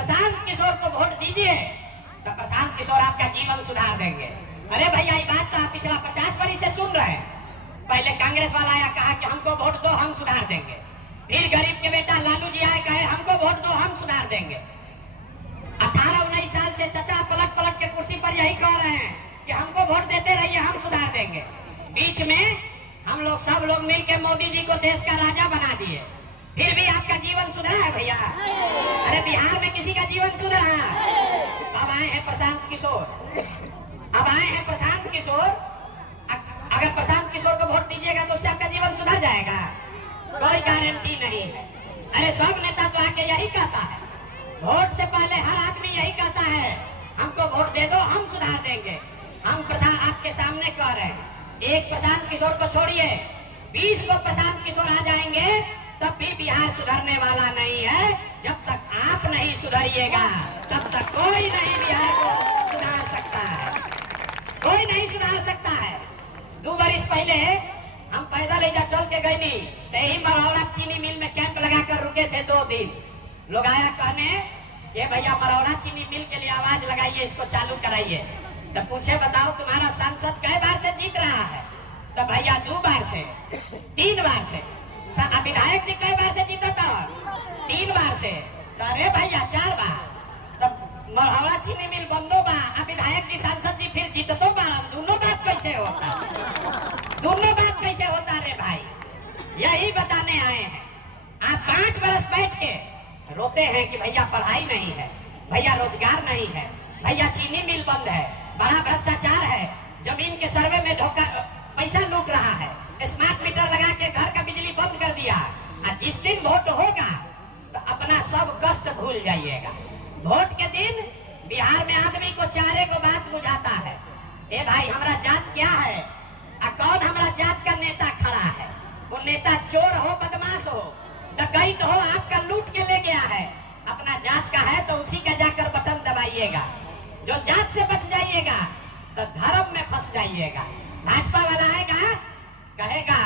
प्रशांत किशोर को वोट दीजिए तो प्रशांत किशोर आपका जीवन सुधार देंगे। अरे भैया ये बात तो आप पिछला 50 वर्ष से सुन रहे हैं। पहले कांग्रेस वाला आया कहा कि हमको वोट दो हम सुधार देंगे, फिर गरीब के बेटा लालू जी आए कहे हमको वोट दो हम सुधार देंगे। 18-19 साल से चचा पलट पलट के कुर्सी पर यही कह रहे हैं कि हमको वोट देते रहिए हम सुधार देंगे। बीच में हम लोग सब लोग मिलकर मोदी जी को देश का राजा बना दिए, फिर भी आपका जीवन सुधरा है भैया? अरे बिहार में किसी का जीवन सुधरा? अब आए हैं प्रशांत किशोर, अब आए हैं प्रशांत किशोर। अगर प्रशांत किशोर को वोट दीजिएगा तो उससे आपका जीवन सुधर जाएगा? कोई गारंटी नहीं है। अरे सब नेता तो आके यही कहता है, वोट से पहले हर आदमी यही कहता है हमको वोट दे दो हम सुधार देंगे। हम प्रशांत आपके सामने कह रहे हैं, एक प्रशांत किशोर को छोड़िए 20 को प्रशांत किशोर आ जाएंगे तब भी बिहार सुधरने वाला नहीं है। जब तक आप नहीं सुधरिएगा तब तक कोई नहीं बिहार को सुधार सकता है, कोई नहीं सुधार सकता है। 2 वर्ष पहले हम पैदल इधर चल के गए नहीं, यही मरौड़ा चीनी मिल में कैंप लगाकर रुके थे 2 दिन। लोग आया कहने ये भैया मरौड़ा चीनी मिल के लिए आवाज लगाइए, इसको चालू कराइए। तो पूछे बताओ तुम्हारा सांसद कई बार से जीत रहा है? तो भैया 2 बार से, 3 बार से। विधायक जी कई बार से जीता था? 3 बार से। तो अरे भैया 4 बार। तब मरौड़ा चीनी मिल बंदो बा, अब विधायक जी सांसद जी फिर जीततो बार। दोनों बात कैसे होता? दोनों बात कैसे होता रे भाई? यही बताने आए हैं। आप 5 बरस बैठ के रोते हैं कि भैया पढ़ाई नहीं है, भैया रोजगार नहीं है, भैया चीनी मिल बंद है, बड़ा भ्रष्टाचार है, जमीन के सर्वे में धोखा पैसा लूट रहा है, स्मार्ट मीटर लगा के घर का बिजली बंद कर दिया। और जिस दिन वोट होगा तो अपना सब कष्ट भूल जाइएगा। वोट के दिन बिहार में आदमी को 4 को बात बुझाता है, ए भाई हमारा जात क्या है, कौन हमारा जात का नेता खड़ा है। वो नेता चोर हो, बदमाश हो, डकैत हो, आपका लूट के ले गया है, अपना जात का है तो उसी का जाकर बटन दबाइएगा। जो जात से बच जाइएगा तो धर्म में फंस जाइएगा। भाजपा वाला आएगा कहेगा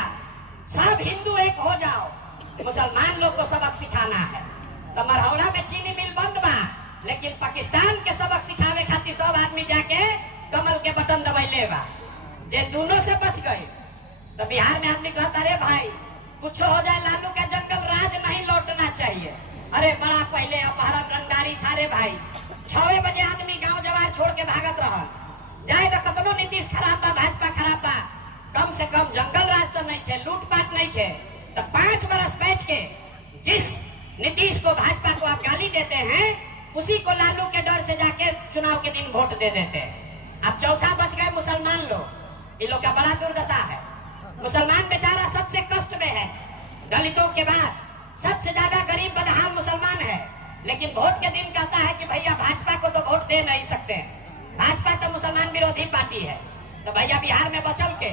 सब हिंदू एक हो जाओ, मुसलमान लोग को सबक सिखाना है। तो मरौड़ा में चीनी मिल बंद बा, लेकिन पाकिस्तान के सबक सिखावे खातिर सब आदमी जाके कमल के बटन दबाइले बा। जे दोनों से बच गए तो बिहार में आदमी कहता रे भाई कुछ हो जाए लालू का जंगल राज नहीं लौटना चाहिए। अरे बड़ा पहले अपहरण रंगदारी था रे भाई, 6 बजे आदमी गांव जवार छोड़ के भागत रहा। जाए तो कतनो नीतीश खराब बा, भाजपा खराब बा, कम से कम जंगल राज तो नहीं थे, लूटपाट नहीं थे। तो 5 बरस बैठ के जिस नीतीश को भाजपा को आप गाली देते हैं उसी को लालू के डर से जाके चुनाव के दिन वोट दे देते हैं। अब चौथा बच गए मुसलमान लोग, इन लोग का बड़ा दुर्दशा है। मुसलमान बेचारा सबसे कष्ट में है, दलितों के बाद सबसे ज्यादा गरीब बदहाल मुसलमान है। लेकिन वोट के दिन कहता है कि भैया भाजपा को तो वोट दे नहीं सकते, भाजपा तो मुसलमान विरोधी पार्टी है। तो भैया बिहार में बचल के,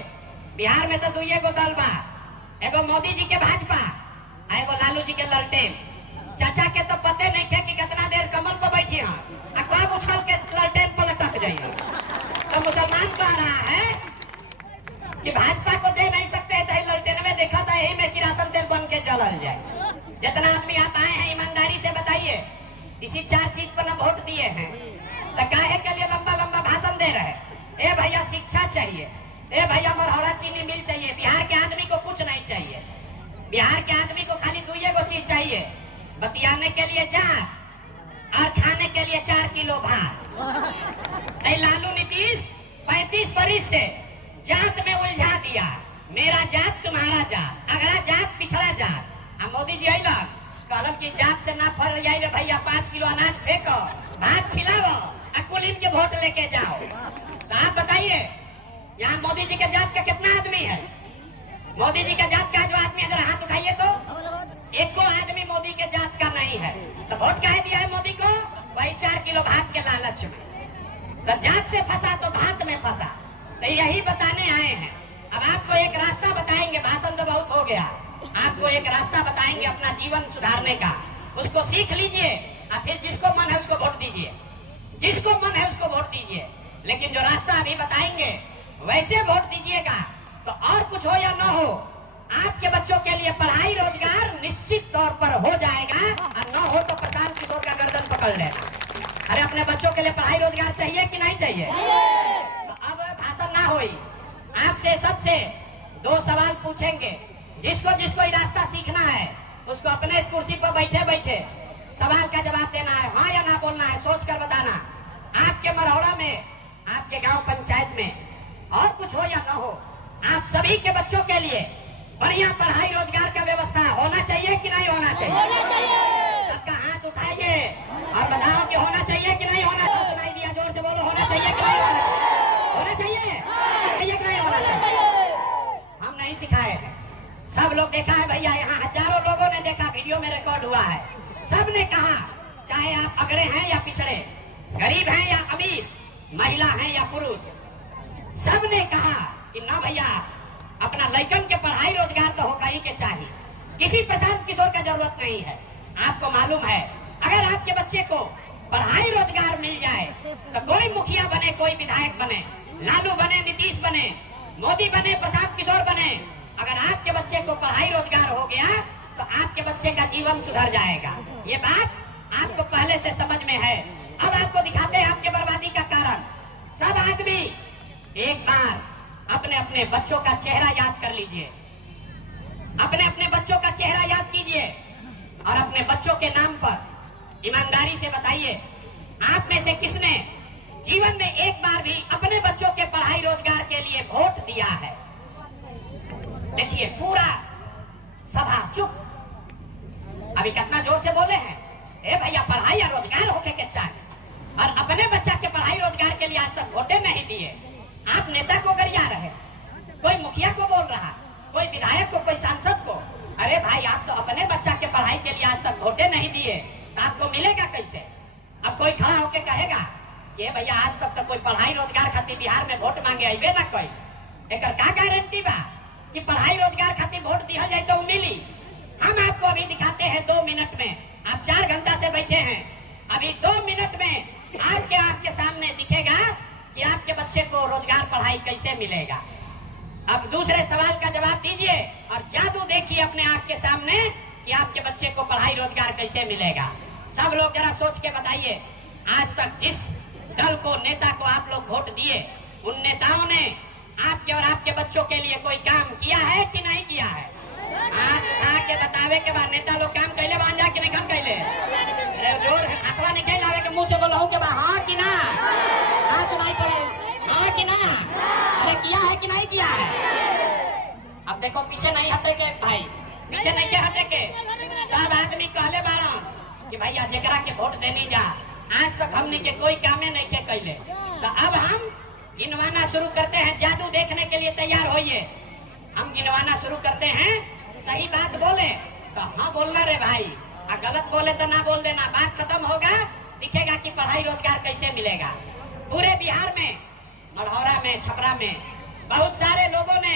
बिहार में तो 2 गो दल बा, एगो मोदी जी के भाजपा, एगो लालू जी के ललटेन। चाचा के तो पते नहीं थे कि कितना देर कमल पर बैठी हैं, कब उछल के ललटेन पर लटक जाइए। तो मुसलमान कह रहा है कि भाजपा को दे नहीं सकते है, तो ललटेन में देखा था यही में किरासन तेल बन के जलल जाए। जितना आदमी आप आए हैं ईमानदारी से बताइए, इसी 4 चीज पर न वोट दिए हैं तो काहे के लिए लंबा लंबा भाषण दे रहे हैं? ए भैया शिक्षा चाहिए, ए भैया मरौड़ा चीनी मिल चाहिए। बिहार के आदमी को कुछ नहीं चाहिए, बिहार के आदमी को खाली 2 गो चीज चाहिए, बतियाने के लिए जात और खाने के लिए 4 किलो भात। लालू नीतीश 35 वर्ष से जात में उलझा दिया, मेरा जात तुम्हारा जात, अगला जात पिछड़ा जात। मोदी जी अइलक कहलन की जात से ना फर जाए भैया, 5 किलो अनाज फेंको, भात खिलाओ, कुलीन के वोट लेके जाओ। तो आप बताइए यहाँ मोदी जी के जात का कितना आदमी है? मोदी जी के जात का जो आदमी अगर हाथ उठाइए तो 1 को आदमी मोदी के जात का नहीं है। तो वोट काहे दिया है मोदी को? वही 4 किलो भात के लालच में। तो जात से फंसा तो भात में फंसा। तो यही बताने आए हैं। अब आपको एक रास्ता बताएंगे, भाषण तो बहुत हो गया, आपको एक रास्ता बताएंगे अपना जीवन सुधारने का, उसको सीख लीजिए और फिर जिसको मन है उसको वोट दीजिए, जिसको मन है उसको वोट दीजिए। लेकिन जो रास्ता अभी बताएंगे वैसे वोट दीजिएगा। तो और कुछ हो या न हो, आपके बच्चों के लिए पढ़ाई रोजगार निश्चित तौर पर हो जाएगा, और न हो तो प्रशांत किशोर का गर्दन पकड़ लेना। अरे अपने बच्चों के लिए पढ़ाई रोजगार चाहिए कि नहीं चाहिए? तो अब भाषण ना होई, आपसे सबसे 2 सवाल पूछेंगे। जिसको जिसको ये रास्ता सीखना है उसको अपने कुर्सी पर बैठे बैठे सवाल का जवाब देना है, हाँ या ना बोलना है, सोच कर बताना। आपके मरौड़ा में, आपके गांव पंचायत में और कुछ हो या ना हो, आप सभी के बच्चों के लिए बढ़िया पढ़ाई रोजगार का व्यवस्था होना चाहिए कि नहीं होना चाहिए? होना चाहिए। सबका हाथ उठाइए और बताओ कि होना चाहिए कि नहीं होना चाहिए। सुनाई दिया, जोर से बोलो, होना चाहिए कि नहीं होना चाहिए? होना चाहिए कि नहीं होना चाहिए? हम नहीं सिखाए हैं, सब लोग देखा है भैया, यहाँ हजारों लोगों ने देखा, वीडियो में रिकॉर्ड हुआ है। सब ने कहा, चाहे आप अगड़े हैं या पिछड़े, गरीब हैं या अमीर, महिला हैं या पुरुष, सब ने कहा कि ना भैया, अपना लड़कन के पढ़ाई रोजगार तो होगा ही के चाहिए, किसी प्रशांत किशोर का जरूरत नहीं है। आपको मालूम है, अगर आपके बच्चे को पढ़ाई रोजगार मिल जाए तो कोई मुखिया बने, कोई विधायक बने, लालू बने, नीतीश बने, मोदी बने, प्रशांत किशोर बने, अगर आपके बच्चे को पढ़ाई रोजगार हो गया तो आपके बच्चे का जीवन सुधर जाएगा। ये बात आपको पहले से समझ में है। अब आपको दिखाते हैं आपके बर्बादी का कारण। सब आदमी एक बार अपने अपने बच्चों का चेहरा याद कर लीजिए, अपने अपने बच्चों का चेहरा याद कीजिए और अपने बच्चों के नाम पर ईमानदारी से बताइए, आप में से किसने जीवन में एक बार भी अपने बच्चों के पढ़ाई रोजगार के लिए वोट दिया है? देखिए, पूरा सभा चुप। अभी कितना जोर से बोले हैं, ए भैया पढ़ाई या रोजगार होके के चाहिए, और अपने बच्चा के पढ़ाई रोजगार के लिए आज तक वोटे नहीं दिए। आप नेता को गरिया रहे, कोई मुखिया को बोल रहा, कोई विधायक को, कोई सांसद को। अरे भाई, आप तो अपने बच्चा के पढ़ाई के लिए आज तक वोटे नहीं दिए, तो आपको मिलेगा कैसे? अब कोई खड़ा होके कहेगा कि भैया आज तक तो कोई पढ़ाई रोजगार खातिर बिहार में वोट मांगे अबे ना कोई, एक का गारंटी बा कि पढ़ाई रोजगार खातिर वोट दिया जाए तो मिली? हम आपको अभी दिखाते हैं 2 मिनट में। आप 4 घंटा से बैठे हैं, अभी 2 मिनट में आपके सामने दिखेगा कि आपके बच्चे को रोजगार पढ़ाई कैसे मिलेगा। अब दूसरे सवाल का जवाब दीजिए और जादू देखिए अपने आंख के सामने कि आपके बच्चे को पढ़ाई रोजगार कैसे मिलेगा। सब लोग जरा सोच के बताइए, आज तक जिस दल को, नेता को आप लोग वोट दिए, उन नेताओं ने आपके और आपके बच्चों के लिए कोई काम किया है कि नहीं किया है? आज उठा के बतावे के बाद नेता लोग काम कैले बांध जा कि नहीं काम कैले? अरे जोर अथवा नहीं लावे के मुंह से बोलूं के बाद हाँ कि ना, हाँ सुनाई पड़े, हाँ कि ना? अरे किया है कि नहीं किया है? अब देखो, पीछे नहीं हटे के भाई, पीछे नहीं के हटे के। सब आदमी कहले बाड़ा कि भैया जेकरा के वोट देनी जा, आज तक हमने के कोई कामे नहीं के कैले। तो अब हम गिनवाना शुरू करते हैं, जादू देखने के लिए तैयार होइए। हम गिनवाना शुरू करते हैं, सही बात बोले तो हाँ बोलना रे भाई, और गलत बोले तो ना बोल देना। बात खत्म होगा, दिखेगा कि पढ़ाई रोजगार कैसे मिलेगा। पूरे बिहार में, मढ़ौरा में, छपरा में बहुत सारे लोगों ने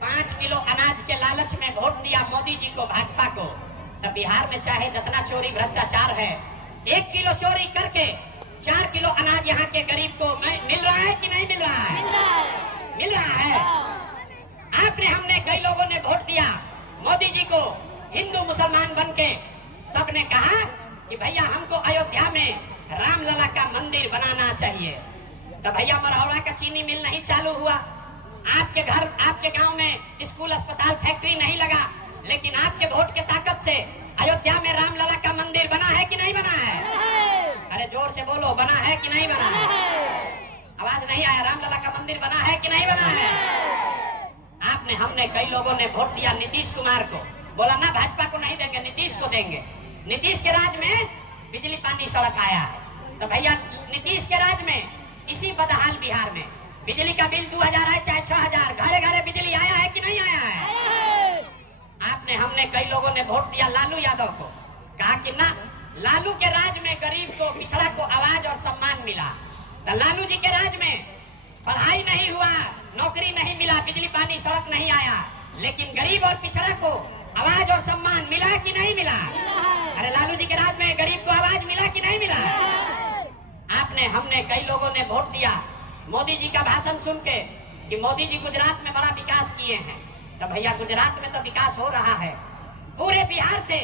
5 किलो अनाज के लालच में वोट दिया मोदी जी को, भाजपा को। तो बिहार में चाहे जितना चोरी भ्रष्टाचार है, 1 किलो चोरी करके 4 किलो अनाज यहाँ के गरीब को मिल रहा है कि नहीं मिल रहा है? मिल रहा है। आपने, हमने, कई लोगों ने वोट दिया मोदी जी को, हिंदू मुसलमान बन के सबने कहा कि भैया हमको अयोध्या में रामलला का मंदिर बनाना चाहिए। तो भैया मरहौड़ा का चीनी मिल नहीं चालू हुआ, आपके घर, आपके गांव में स्कूल, अस्पताल, फैक्ट्री नहीं लगा, लेकिन आपके वोट के ताकत से अयोध्या में रामलला का मंदिर बना है कि नहीं बना है? अरे जोर से बोलो, बना है कि नहीं बना है? आवाज नहीं आया। रामलला का मंदिर बना है कि नहीं बना है? आपने, हमने, कई लोगों ने वोट दिया नीतीश कुमार को, बोला ना भाजपा को नहीं देंगे, नीतीश को देंगे। नीतीश के राज में बिजली पानी सड़क आया है। तो भैया नीतीश के राज में, इसी बदहाल बिहार में बिजली का बिल 2000 है चाहे 6000, घरे घरे बिजली आया है कि नहीं आया है? आपने, हमने, कई लोगों ने वोट दिया लालू यादव को, कहा कि ना, लालू के राज में गरीब को, पिछड़ा को आवाज और सम्मान मिला। तो लालू जी के राज में पढ़ाई नहीं हुआ, नौकरी नहीं मिला, बिजली पानी सड़क नहीं आया, लेकिन गरीब और पिछड़ा को आवाज और सम्मान मिला कि नहीं मिला? अरे लालू जी के राज में गरीब को आवाज मिला कि नहीं मिला? आपने, हमने, कई लोगों ने वोट दिया मोदी जी का भाषण सुन के कि मोदी जी गुजरात में बड़ा विकास किए हैं। तो भैया गुजरात में तो विकास हो रहा है, पूरे बिहार से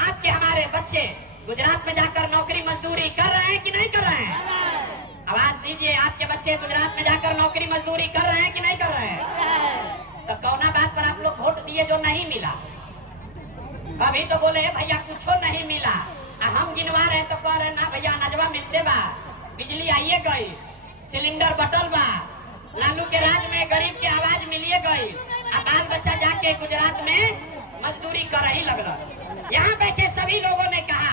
आपके हमारे बच्चे गुजरात में जाकर नौकरी मजदूरी कर रहे हैं कि नहीं कर रहे हैं? आवाज दीजिए, आपके बच्चे गुजरात में जाकर नौकरी मजदूरी कर रहे हैं कि नहीं कर रहे हैं? तो कौना बात पर आप लोग वोट दिए जो नहीं मिला? अभी तो बोले भैया कुछ नहीं मिला, हम गिनवा रहे तो कह रहे ना भैया नजवा मिलते बा, बिजली आइए गई, सिलेंडर बटल बा, लालू के राज में गरीब के आवाज मिलिए गई, बाल बच्चा जाके गुजरात में मजदूरी कर ही लगल। यहाँ बैठे सभी लोगों ने कहा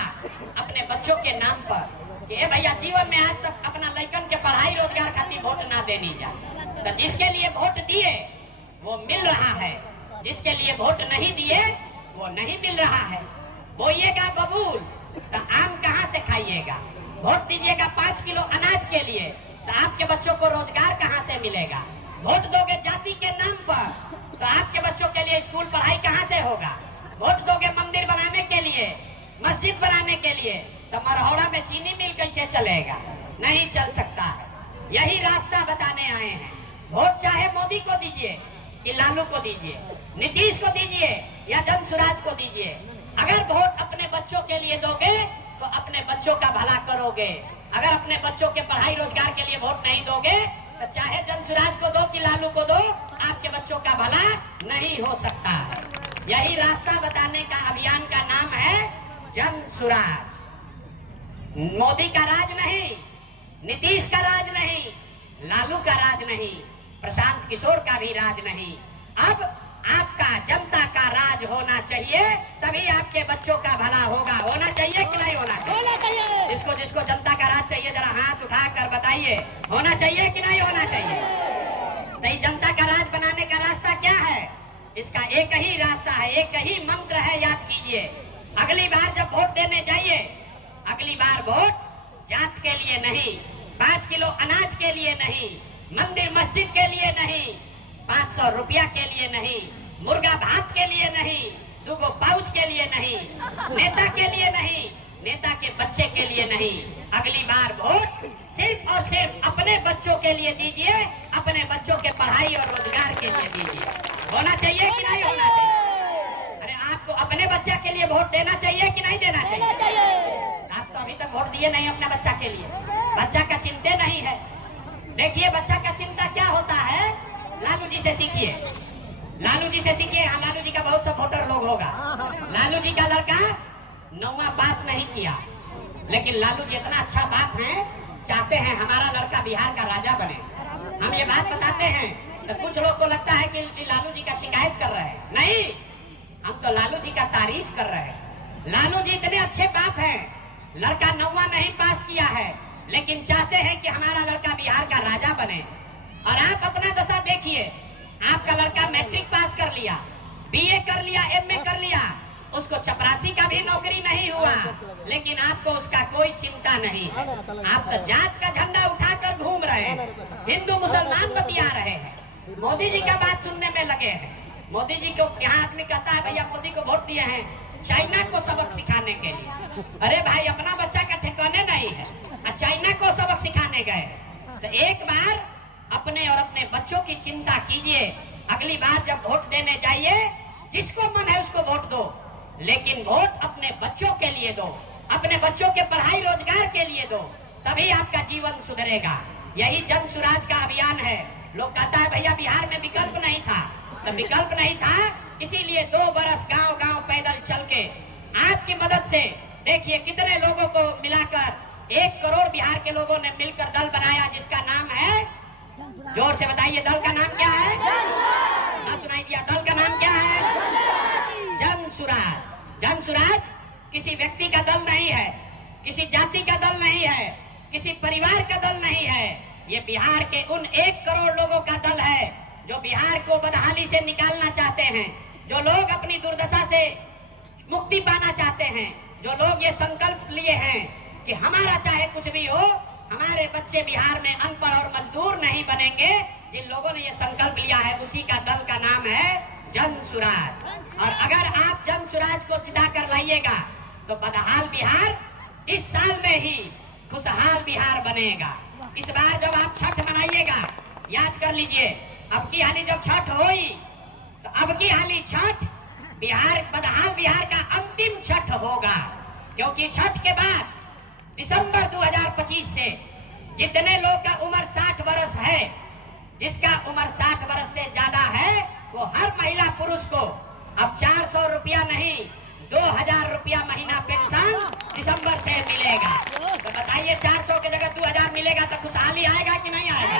अपने बच्चों के नाम पर कि भैया जीवन में आज तक अपना लड़कन के पढ़ाई रोजगार खातिर वोट ना देनी जा। तो जिसके लिए वोट दिए वो मिल रहा है, जिसके लिए वोट नहीं दिए वो नहीं मिल रहा है। बोइएगा बबूल तो आम कहाँ से खाइएगा? वोट दीजिएगा 5 किलो अनाज के लिए तो आपके बच्चों को रोजगार कहाँ से मिलेगा? वोट दोगे जाति के नाम पर तो आपके बच्चों के लिए स्कूल पढ़ाई कहाँ से होगा? वोट दोगे मंदिर बनाने के लिए, मस्जिद बनाने के लिए तो मरहौड़ा में चीनी मिल कैसे चलेगा? नहीं चल सकता है। यही रास्ता बताने आए हैं। वोट चाहे मोदी को दीजिए कि लालू को दीजिए, नीतीश को दीजिए या जन सुराज को दीजिए, अगर वोट अपने बच्चों के लिए दोगे तो अपने बच्चों का भला करोगे। अगर अपने बच्चों के पढ़ाई रोजगार के लिए वोट नहीं दोगे तो चाहे जन सुराज को दो कि लालू को दो, आपके बच्चों का भला नहीं हो सकता है। यही रास्ता बताने का अभियान का नाम है जन सुराज। मोदी का राज नहीं, नीतीश का राज नहीं, लालू का राज नहीं, प्रशांत किशोर का भी राज नहीं। अब आपका जनता का राज होना चाहिए, तभी आपके बच्चों का भला होगा। होना चाहिए कि नहीं होना चाहिए? जिसको जिसको जनता का राज चाहिए जरा हाथ उठाकर बताइए, होना चाहिए कि नहीं होना चाहिए? नहीं, जनता का राज बनाने का रास्ता क्या है? इसका एक ही रास्ता है, एक ही मंत्र है, याद कीजिए। अगली बार जब वोट देने जाइए, अगली बार वोट जात के लिए नहीं, 5 किलो अनाज के लिए नहीं, मंदिर मस्जिद के लिए नहीं, 500 रुपया के लिए नहीं, मुर्गा भात के लिए नहीं, 2 पाउच के लिए नहीं, नेता के लिए नहीं, नेता के बच्चे के लिए नहीं। अगली बार वोट सिर्फ और सिर्फ अपने बच्चों के लिए दीजिए, अपने बच्चों के पढ़ाई और रोजगार के लिए दीजिए। होना चाहिए कि नहीं होना चाहिए? अरे आपको अपने बच्चा के लिए वोट देना चाहिए कि नहीं देना चाहिए? आप तो अभी तक वोट दिए नहीं अपने बच्चा के लिए, बच्चा का चिंता नहीं है। देखिए बच्चा का चिंता क्या होता है, लालू जी से सीखिए, लालू जी से सीखिए। हाँ, लालू जी का बहुत सा वोटर लोग होगा। लालू जी का लड़का 9वां पास नहीं किया, लेकिन लालू जी इतना अच्छा बाप है, चाहते हैं हमारा लड़का बिहार का राजा बने। हम ये बात बताते हैं तो कुछ लोग को लगता है कि लालू जी का शिकायत कर रहे हैं। नहीं, हम तो लालू जी का तारीफ कर रहे हैं। लालू जी इतने अच्छे बाप हैं, लड़का 9वां नहीं पास किया है, लेकिन चाहते हैं कि हमारा लड़का बिहार का राजा बने। और आप अपना दशा देखिए, आपका लड़का मैट्रिक पास कर लिया, बीए कर लिया, एमए कर लिया, उसको चपरासी का भी नौकरी नहीं हुआ, लेकिन आपको उसका कोई चिंता नहीं है। आप तो जात का झंडा उठाकर घूम रहे हैं, हिंदू मुसलमान बतिया रहे हैं, मोदी जी का बात सुनने में लगे हैं। मोदी जी को यहाँ आदमी कहता है भैया मोदी को वोट दिए हैं चाइना को सबक सिखाने के लिए। अरे भाई अपना बच्चा का ठिकाने नहीं है, चाइना को सबक सिखाने गए। तो एक बार अपने और अपने बच्चों की चिंता कीजिए। अगली बार जब वोट देने जाइए, जिसको मन है उसको वोट दो, लेकिन वोट अपने बच्चों के लिए दो, अपने बच्चों के पढ़ाई रोजगार के लिए दो, तभी आपका जीवन सुधरेगा। यही जन सुराज का अभियान है। लोग कहता है भैया बिहार में विकल्प नहीं था, तो विकल्प नहीं था, इसीलिए 2 बरस गांव गांव पैदल चल के आपकी मदद से देखिए कितने लोगों को मिलाकर 1 करोड़ बिहार के लोगों ने मिलकर दल बनाया, जिसका नाम है, जोर से बताइए दल का नाम क्या है? ना सुनाई दिया, दल का नाम क्या है? जन सुराज। जन सुराज किसी व्यक्ति का दल नहीं है, किसी जाति का दल नहीं है, किसी परिवार का दल नहीं है। ये बिहार के उन 1 करोड़ लोगों का दल है जो बिहार को बदहाली से निकालना चाहते हैं, जो लोग अपनी दुर्दशा से मुक्ति पाना चाहते हैं, जो लोग ये संकल्प लिए हैं कि हमारा चाहे कुछ भी हो, हमारे बच्चे बिहार में अनपढ़ और मजदूर नहीं बनेंगे। जिन लोगों ने ये संकल्प लिया है, उसी का दल का नाम है जन सुराज। और अगर आप जन सुराज को जिता कर लाइएगा तो बदहाल बिहार इस साल में ही खुशहाल बिहार बनेगा। इस बार जब आप छठ मनाइएगा, याद कर लीजिए, अब की हाली जब छठ होई तो अब की हाली छठ बिहार, बदहाल बिहार का अंतिम छठ होगा। क्योंकि छठ के बाद दिसंबर 2025 से जितने लोग का उम्र 60 वर्ष है, जिसका उम्र 60 वर्ष से ज्यादा है, वो हर महिला पुरुष को अब 400 रुपया नहीं 2000 रुपया महीना पेंशन दिसंबर से मिलेगा। तो बताइए 400 की जगह 2000 मिलेगा तो खुशहाली आएगा कि नहीं आएगा?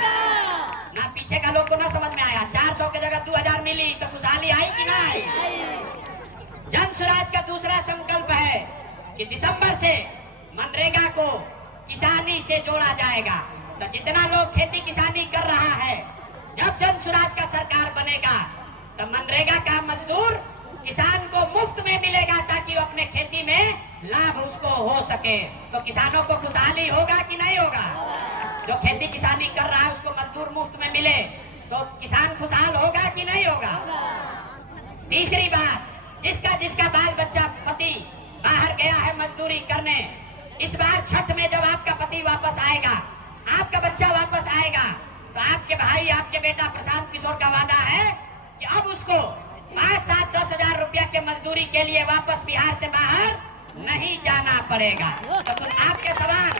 ना पीछे का लोग को ना समझ में आया। 400 की जगह 2000 मिली तो खुशहाली आई कि ना आई? जन स्वराज का दूसरा संकल्प है कि दिसंबर से मनरेगा को किसानी से जोड़ा जाएगा। तो जितना लोग खेती किसानी कर रहा है, जब जन स्वराज का सरकार बनेगा तो मनरेगा का मजदूर किसान को मुफ्त में मिलेगा ताकि वो अपने खेती में लाभ उसको हो सके। तो किसानों को खुशहाली होगा कि नहीं होगा? जो खेती किसानी कर रहा है उसको मजदूर मुफ्त में मिले तो किसान खुशहाल होगा कि नहीं होगा? तीसरी बात, जिसका बाल बच्चा पति बाहर गया है मजदूरी करने, इस बार छठ में जब आपका पति वापस आएगा, आपका बच्चा वापस आएगा, तो आपके भाई आपके बेटा प्रशांत किशोर का वादा है कि अब उसको 5, 7, 10 हजार रुपया के मजदूरी के लिए वापस बिहार से बाहर नहीं जाना पड़ेगा। तो आपके सवाल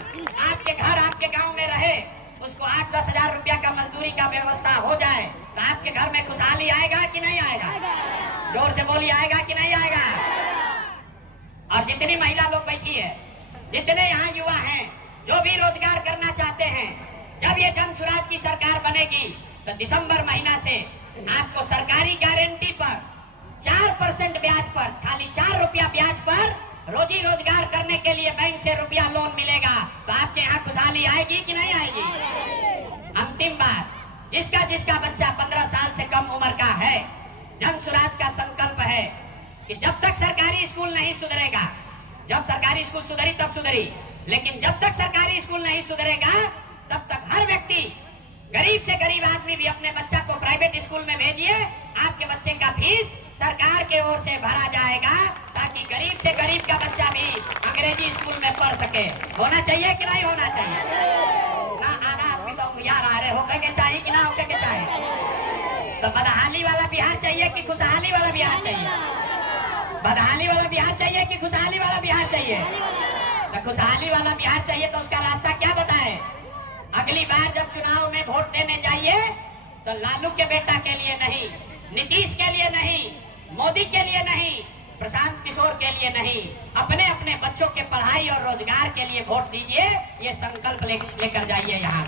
आपके घर आपके गांव में रहे, उसको 8, 10 हजार रुपया का मजदूरी का व्यवस्था हो जाए तो आपके घर में खुशहाली आएगा कि नहीं आएगा? जोर से बोलिए, आएगा कि नहीं आएगा? और जितनी महिला लोग बैठी है, जितने यहाँ युवा हैं जो भी रोजगार करना चाहते हैं, जब ये जन स्वराज की सरकार बनेगी तो दिसंबर महीना से आपको सरकारी गारंटी पर 4% ब्याज पर, खाली 4 रुपया ब्याज पर रोजी रोजगार करने के लिए बैंक से रुपया लोन मिलेगा। तो आपके यहाँ खुशहाली आएगी कि नहीं आएगी? अंतिम बात, जिसका बच्चा 15 साल से कम उम्र का है, जन स्वराज का संकल्प है कि जब तक सरकारी स्कूल नहीं सुधरेगा, जब सरकारी स्कूल सुधरी तब सुधरी, लेकिन जब तक सरकारी स्कूल नहीं सुधरेगा तब तक हर व्यक्ति, गरीब से गरीब आदमी भी अपने बच्चा को प्राइवेट स्कूल में भेजिए। आपके बच्चे का फीस सरकार के ओर से भरा जाएगा ताकि गरीब से गरीब का बच्चा भी अंग्रेजी स्कूल में पढ़ सके। होना चाहिए कि नहीं होना चाहिए? ना आधा आदमी तो यार आ रहे होकर के चाहिए कि ना होकर के चाहिए? तो बदहाली वाला बिहार चाहिए कि खुशहाली वाला बिहार चाहिए? बदहाली वाला बिहार चाहिए कि खुशहाली वाला बिहार चाहिए? तो खुशहाली वाला बिहार चाहिए तो उसका रास्ता क्या बताए? अगली बार जब चुनाव में वोट देने जाइए तो लालू के बेटा के लिए नहीं, नीतीश के लिए नहीं, मोदी के लिए नहीं, प्रशांत किशोर के लिए नहीं, अपने अपने बच्चों के पढ़ाई और रोजगार के लिए वोट दीजिए। ये संकल्प लेकर जाइए। यहाँ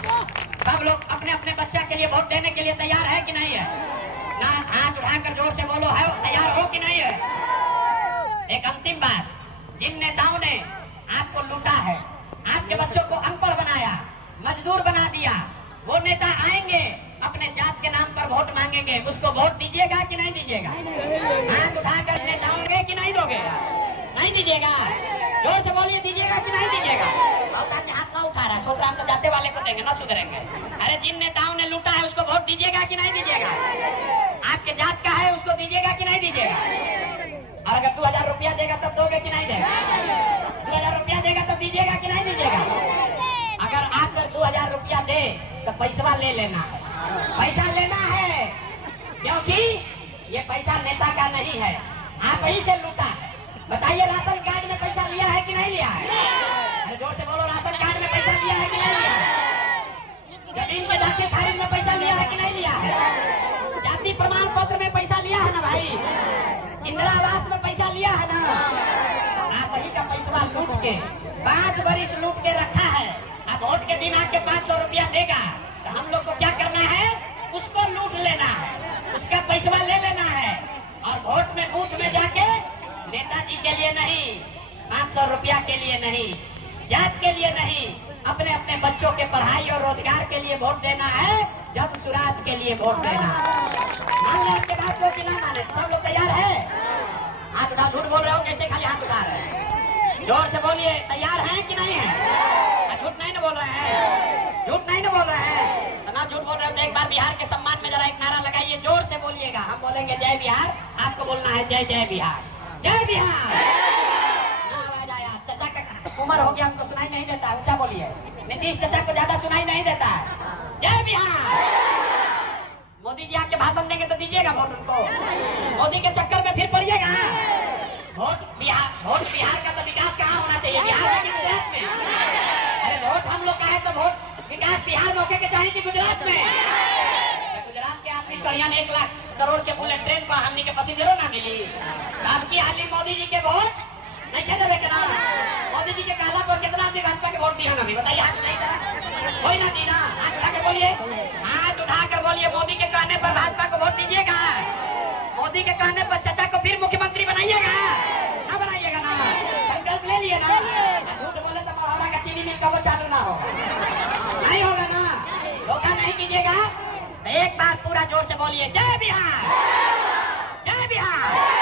सब लोग अपने अपने बच्चा के लिए वोट देने के लिए तैयार है कि नहीं है? ना हाथ उठाकर जोर से बोलो, है तैयार हो कि नहीं है? एक अंतिम बात, जिन नेताओं ने आपको लूटा है, आपके बच्चों को अनपढ़ बनाया, मजदूर बना दिया, वो नेता आएंगे अपने जात के नाम पर वोट मांगेंगे, उसको वोट दीजिएगा कि नहीं दीजिएगा? हाथ उठाकर नेताओंगे कि नहीं दोगे? नहीं दीजिएगा? जोर से बोलिए, दीजिएगा कि नहीं दीजिएगा? हाथ ना उठा रहा, सोच रहा हम तो जाते वाले को देंगे, ना सुधरेंगे। अरे जिन नेताओं ने लूटा है उसको वोट दीजिएगा कि नहीं दीजिएगा? आपके जात का है उसको दीजिएगा कि नहीं दीजिएगा? और अगर 2000 रुपया देगा तब दोगे कि नहीं देगा? 2000 रुपया देगा तब दीजिएगा कि नहीं दीजिएगा? अगर आप 2000 रुपया दे तो पैसा ले लेना है, पैसा लेना है, क्योंकि ये पैसा नेता का नहीं है, आप ही से लूटा है। बताइए, राशन कार्ड में पैसा लिया है कि नहीं लिया है? अरे जोर से बोलो, राशन कार्ड में पैसा लिया है कि नहीं लिया है? जमीन के दाखिल खारिज में पैसा लिया है कि नहीं लिया है? जाति प्रमाण पत्र में पैसा लिया है ना भाई? इंदिरा आवास में पैसा लिया है ना? आप वही का पैसा लूट के 5 वर्ष लूट के रखा है। अब वोट के दिन आके 500 रुपया देगा तो हम लोग को क्या करना है? उसको लूट लेना है, उसका पैसा ले लेना है, और वोट में बूथ में जाके नेताजी के लिए नहीं, 500 रुपया के लिए नहीं, जात के लिए नहीं, अपने अपने बच्चों के पढ़ाई और रोजगार के लिए वोट देना है, जन स्वराज के लिए वोट देना है। मान लो आपके बात को कि ना माने, सब लोग तैयार है? हाथ उठा, झूठ बोल रहे हो कैसे खाली हाथ उठा रहे हैं? जोर से बोलिए, तैयार हैं कि नहीं है? झूठ नहीं ना बोल रहे हैं? झूठ नहीं ना बोल रहे हैं? तो ना झूठ बोल रहे हो तो एक बार बिहार के सम्मान में जरा एक नारा लगाइए, जोर से बोलिएगा। हम बोलेंगे जय बिहार, आपको बोलना है जय जय बिहार, जय बिहार। आवाज आया, चाचा का उम्र हो गया, हमको सुनाई नहीं देता, ऊंचा बोलिए। नीतीश चाचा को ज्यादा सुनाई नहीं देता है, जय बिहार। मोदी जी आके भाषण देंगे तो दीजिएगा वोट उनको? मोदी के चक्कर में फिर पड़िएगा? वोट बिहार का तो विकास कहाँ होना चाहिए? बिहार में कि गुजरात में? अरे वोट हम लोग का है तो वोट विकास बिहार मौके के चाहिए कि गुजरात में? गुजरात के आदमी करियन 1 लाख करोड़ के बुलेट ट्रेन पर हमनी के पैसेंजरों ना मिली। अब की हाली मोदी जी के वोट नहीं थे देवे के ना। मोदी जी के काला पर कितना आदमी भाजपा के वोट दिया ना? भी बताइए, हाथ नहीं था कोई ना दी ना। हाथ उठा के बोलिए, हाथ उठा कर बोलिए, मोदी के कहने पर भाजपा को वोट दीजिएगा? मोदी के कहने पर चाचा को फिर मुख्यमंत्री बनाइएगा ना? बनाइएगा ना? संकल्प ले लिए ना? झूठ बोले तो मरहरा का चीनी मिल का वो चालू ना होगा, नहीं होगा ना? धोखा नहीं कीजिएगा। तो एक बार पूरा जोर से बोलिए, जय बिहार, जय बिहार।